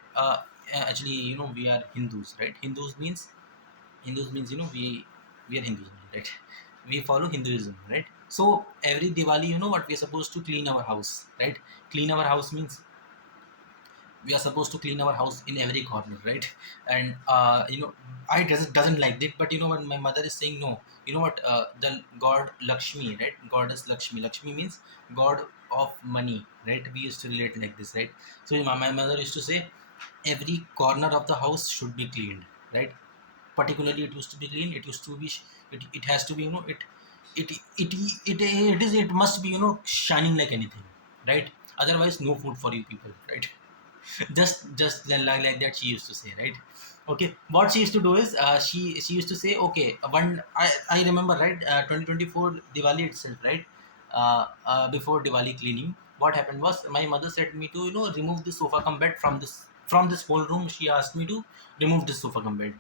Actually, we are Hindus, right? Hindus means, we are Hindus, right? We follow Hinduism, right? So every Diwali, you know what, we are supposed to clean our house, right? Clean our house means we are supposed to clean our house in every corner, right? And I doesn't like it, but when my mother is saying no, you know what, the god Lakshmi, right? Goddess Lakshmi means god of money, right? We used to relate like this, right? So my mother used to say every corner of the house should be cleaned, right? Particularly it used to be clean, it used to be it has to be, it it it must be, shining like anything, right? Otherwise no food for you people, right? Just like that she used to say, right? Okay, what she used to do is, she used to say, okay, one, I remember, right? 2024 Diwali itself, right? Before Diwali cleaning, what happened was, my mother said me to, remove this sofa cum bed from this whole room. She asked me to remove this sofa cum bed,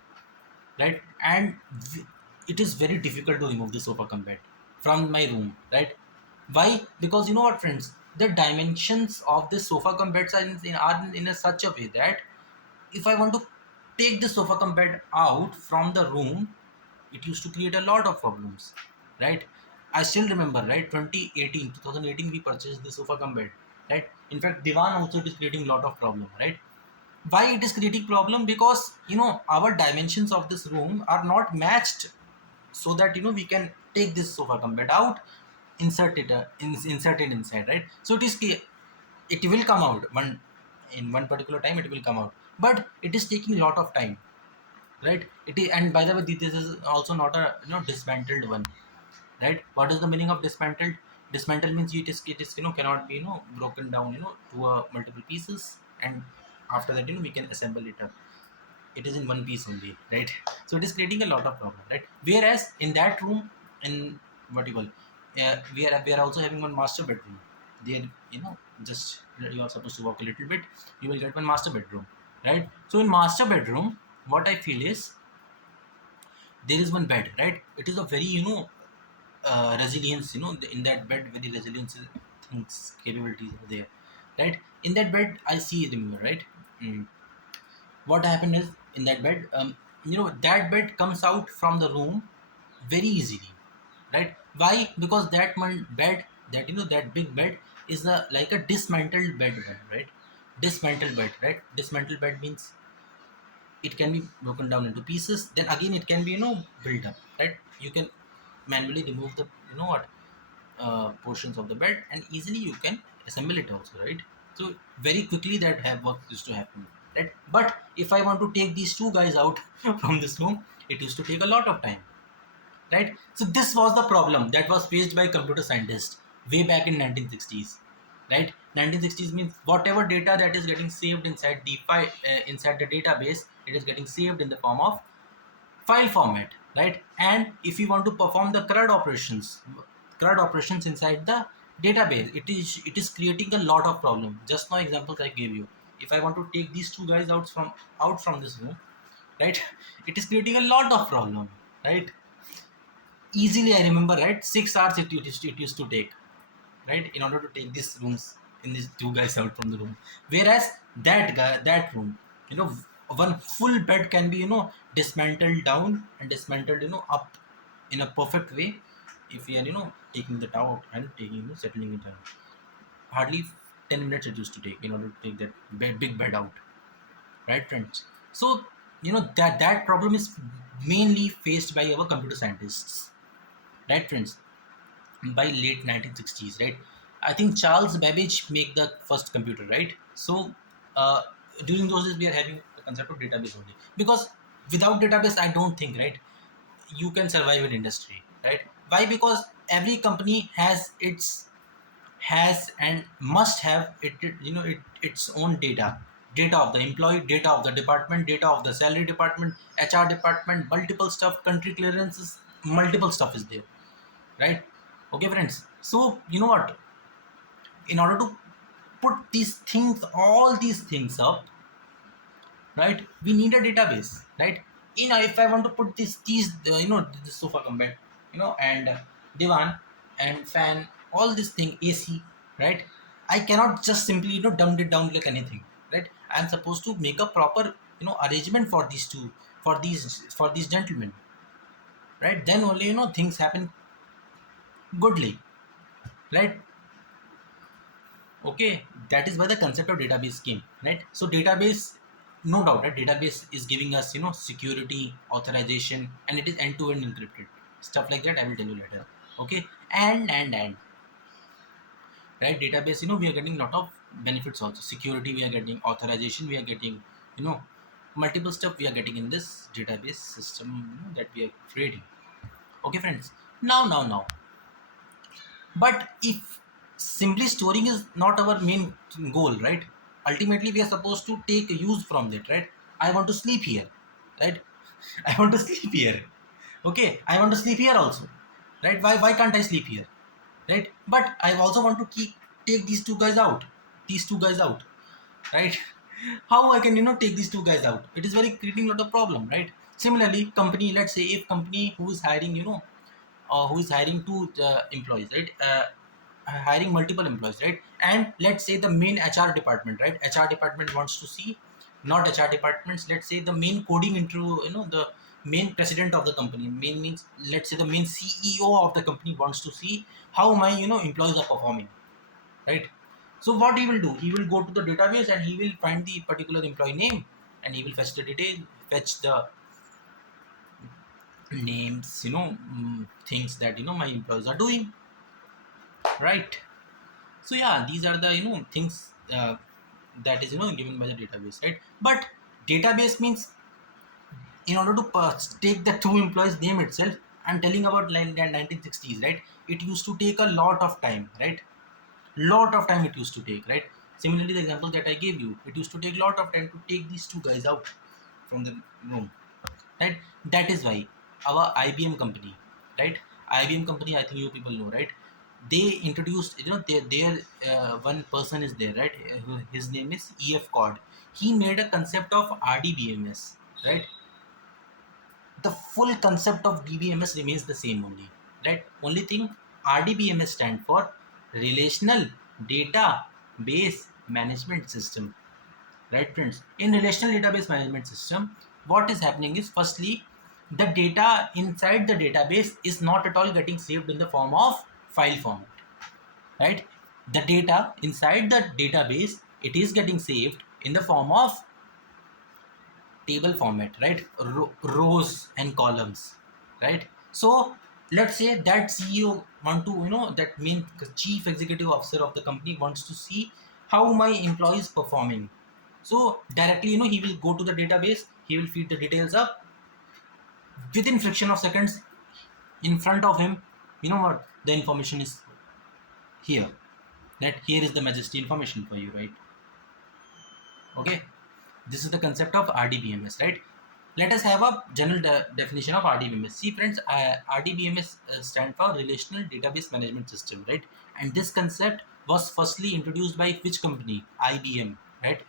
right? And it is very difficult to remove the sofa cum bed from my room, right? Why? Because you know what, friends, the dimensions of the sofa cum beds are in a such a way that if I want to take the sofa cum bed out from the room, it used to create a lot of problems, right? I still remember, right? 2018 we purchased the sofa cum bed, right? In fact, divan also, it is creating a lot of problem, right? Why it is creating problem? Because our dimensions of this room are not matched, so that we can take this sofa cum bed out inserted inside, right? So it will come out in one particular time, it will come out, but it is taking a lot of time, right? It is, and by the way, this is also not a dismantled one, right? What is the meaning of dismantled? Dismantle means it is cannot be broken down to multiple pieces, and after that we can assemble it up. It is in one piece only, right? So it is creating a lot of problem, right? Whereas in that room, in what you call, we are also having one master bedroom there. Just you are supposed to walk a little bit, you will get one master bedroom, right? So in master bedroom, what I feel is there is one bed, right? It is a very resilience, in that bed, very resilience things, capabilities are there, right? In that bed I see, remember, right? Mm. What happened is, in that bed, that bed comes out from the room very easily, right? Why? Because that one bed, that big bed is a like a dismantled bed, right? Dismantled bed, right? Dismantled bed means it can be broken down into pieces, then again it can be built up, right? You can manually remove the what portions of the bed, and easily you can assemble it also, right? So very quickly that have work used to happen, right? But if I want to take these two guys out from this room, it used to take a lot of time, right? So this was the problem that was faced by computer scientists way back in 1960s, right? 1960s means whatever data that is getting saved inside the inside the database, it is getting saved in the form of file format, right? And if you want to perform the CRUD operations inside the database, it is creating a lot of problem. Just now examples I gave you, if I want to take these two guys out from this room, right? It is creating a lot of problem, right? Easily I remember, right? 6 hours it used to take, right, in order to take these rooms in these two guys out from the room. Whereas that room, you know one full bed can be dismantled down and dismantled up in a perfect way, if we are taking that out and taking settling it down. Hardly 10 minutes it used to take in order to take that big bed out, right, friends? So that problem is mainly faced by our computer scientists, right, friends? By late 1960s, right? I think Charles Babbage make the first computer, right? So uh, during those days we are having the concept of database only, because without database I don't think, right, you can survive in industry, right? Why? Because every company has and must have its own data of the employee, data of the department, data of the salary department, HR department, multiple stuff, country clearances, multiple stuff is there, right? Okay, friends. So you know what? In order to put all these things up, right? We need a database, right? If I want to put these the sofa come bed, and divan and fan, all this thing, AC, right? I cannot just simply dump it down like anything, right? I'm supposed to make a proper arrangement for these two, for these gentlemen, right? Then only things happen goodly, right? Okay, that is why the concept of database came, right? So database, no doubt, right? Database is giving us security, authorization, and it is end-to-end encrypted. Stuff like that I will tell you later. Okay, and right, database, we are getting lot of benefits also. Security we are getting, authorization we are getting, you know multiple stuff we are getting in this database system, that we are creating. Okay, friends. Now, but if simply storing is not our main goal, right? Ultimately, we are supposed to take use from that, right? I want to sleep here, right? I want to sleep here. Okay, I want to sleep here also, right? Why can't I sleep here, right? But I also want to take these two guys out, right? How I can take these two guys out? It is very creating a lot of problem, right? Similarly, company. Let's say if company who is hiring who is hiring two employees, right? Hiring multiple employees, right? And let's say the main HR department, right? HR department wants to see, not HR departments. Let's say the main coding into, the main president of the company. Main means, let's say the main CEO of the company wants to see how my employees are performing, right? So what he will do? He will go to the database and he will find the particular employee name, and he will fetch the detail, fetch the names, things that my employees are doing, right? So yeah, these are the things that is given by the database, right? But database means, in order to take the two employees name itself, I'm telling about like the 1960s, right? It used to take a lot of time, right? Lot of time it used to take, right? Similarly, the example that I gave you, it used to take lot of time to take these two guys out from the room, right? That is why our IBM company, right? IBM company, I think you people know, right? They introduced, their one person is there, right? His name is EF Cord. He made a concept of RDBMS, right? The full concept of DBMS remains the same only, right? Only thing, RDBMS stand for Relational Data Base Management System, right friends? In Relational Database Management System, what is happening is, firstly, the data inside the database is not at all getting saved in the form of file format, right? The data inside the database, it is getting saved in the form of table format, right? Rows and columns, right? So let's say that CEO want to, that main chief executive officer of the company wants to see how my employee is performing. So directly, he will go to the database, he will feed the details up within fraction of seconds in front of him. You know what? The information is here. That here is the majesty information for you, right? Okay. This is the concept of RDBMS, right? Let us have a general definition of RDBMS. See friends, RDBMS stand for Relational Database Management System, right? And this concept was firstly introduced by which company? IBM, right?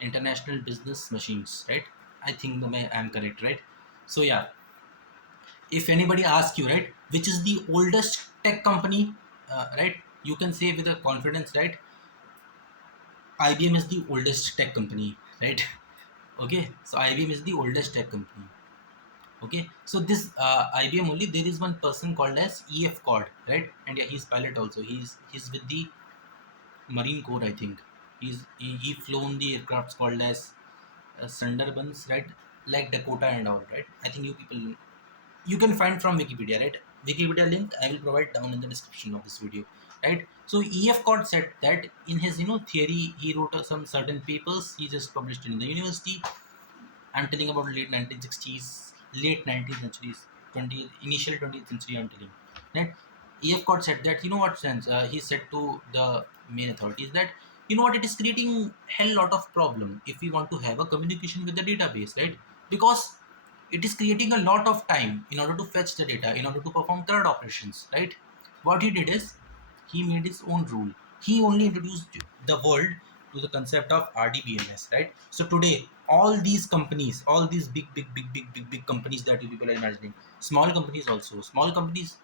International Business Machines, right? I think I'm correct, right? So yeah, if anybody asks you, right, which is the oldest tech company, right, you can say with a confidence, right, IBM is the oldest tech company, right? Okay, so IBM is the oldest tech company. Okay, so this IBM only, there is one person called as EF Cord, right? And yeah, he's pilot also. He's with the Marine Corps, I think. He flown the aircrafts called as Sundarbans, right? Like Dakota and all, right? I think you people, you can find from Wikipedia, right? Wikipedia link I will provide down in the description of this video, right? So EF Cord said that in his theory, he wrote some certain papers he just published in the university. I'm telling about late 1960s, late 19th centuries, 20th, initial 20th century. I'm telling, right? EF Cord said that, what sense? He said to the main authorities that, what, it is creating hell lot of problem if we want to have a communication with the database, right? Because it is creating a lot of time in order to fetch the data, in order to perform third operations, right? What he did is, he made his own rule. He only introduced the world to the concept of RDBMS, right? So today, all these companies, all these big companies that you people are imagining, small companies also, small companies,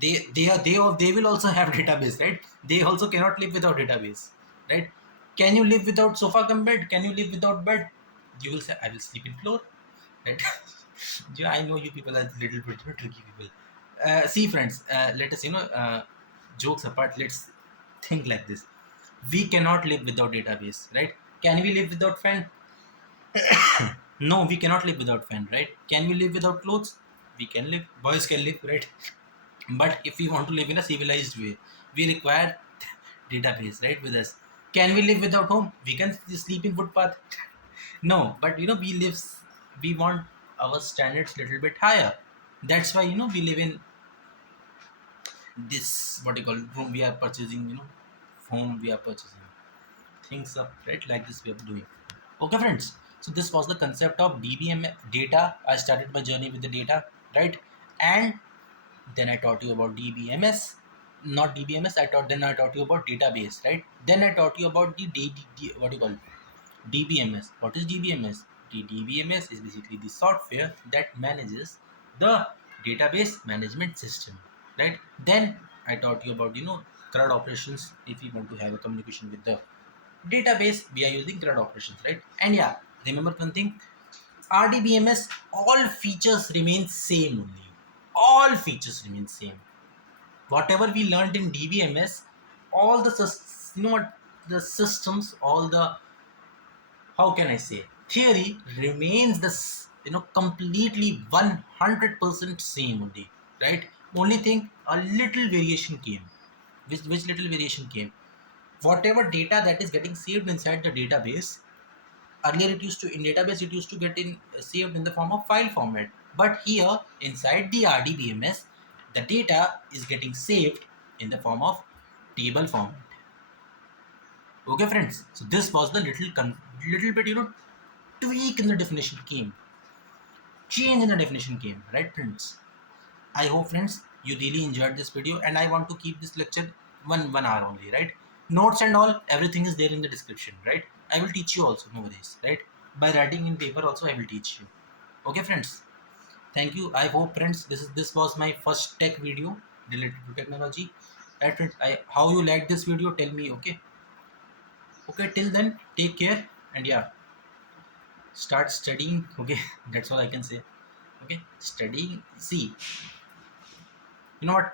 they will also have database, right? They also cannot live without database, right? Can you live without sofa cum bed? Can you live without bed? You will say, I will sleep in floor, right? Yeah, I know you people are little bit tricky people. See friends, let us jokes apart, let's think like this. We cannot live without database, right? Can we live without fan? No, we cannot live without fan, right? Can we live without clothes? We can live, boys can live, right? But if we want to live in a civilized way, we require database, right, with us. Can we live without home? We can sleep in footpath. No, but we want our standards little bit higher. That's why we live in this, what you call, room we are purchasing, home we are purchasing things up, right? Like this we are doing. Okay friends, so this was the concept of DBM data. I started my journey with the data, right? And then I taught you about DBMS, not DBMS. Then I taught you about database, right? Then I taught you about the what do you call, DBMS. What is DBMS? The DBMS is basically the software that manages the database management system, right? Then I taught you about CRUD operations. If you want to have a communication with the database, we are using CRUD operations, right? And yeah, remember one thing: RDBMS, all features remain same only. All features remain same. Whatever we learned in DBMS, all the what, the systems, all the, how can I say, theory remains this, completely 100% same only, right? Only thing, a little variation came. Which little variation came? Whatever data that is getting saved inside the database, earlier it used to, in database it used to get in saved in the form of file format, but here inside the RDBMS the data is getting saved in the form of table format. Okay friends, so this was the little bit, tweak in the definition came, change in the definition came, right friends? I hope friends you really enjoyed this video, and I want to keep this lecture one hour only, right? Notes and all, everything is there in the description, right? I will teach you also nowadays, right? By writing in paper also I will teach you. Okay friends, thank you. I hope friends this was my first tech video related to technology. Right friends, how you like this video, tell me. Okay, okay, till then take care, and yeah, start studying. Okay, that's all I can say. Okay, studying. See, you know what,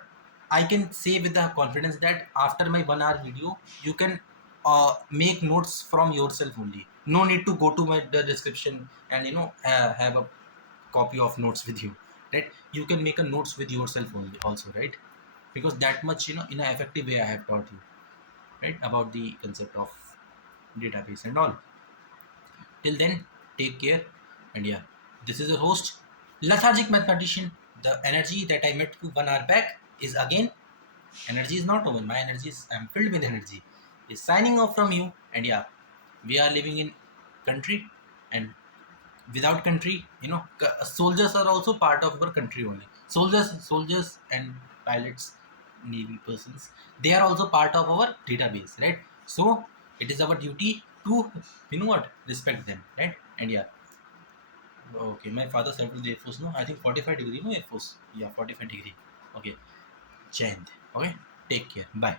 I can say with the confidence that after my 1 hour video you can make notes from yourself only. No need to go to the description and have a copy of notes with you, right? You can make a notes with yourself only also, right? Because that much, in an effective way I have taught you, right, about the concept of database and all. Till then, take care, and yeah, this is your host, lethargic mathematician. The energy that I met you 1 hour back is again, energy is not over. My energy is, I'm filled with energy. Is signing off from you, and yeah, we are living in country, and without country, soldiers are also part of our country only. Soldiers and pilots, navy persons, they are also part of our database, right? So it is our duty to, respect them, right? And yeah, okay, my father said to the Air Force, no, I think 45 degree, no, Air Force, yeah, 45 degree. Okay, Jai Hind. Okay, take care, bye.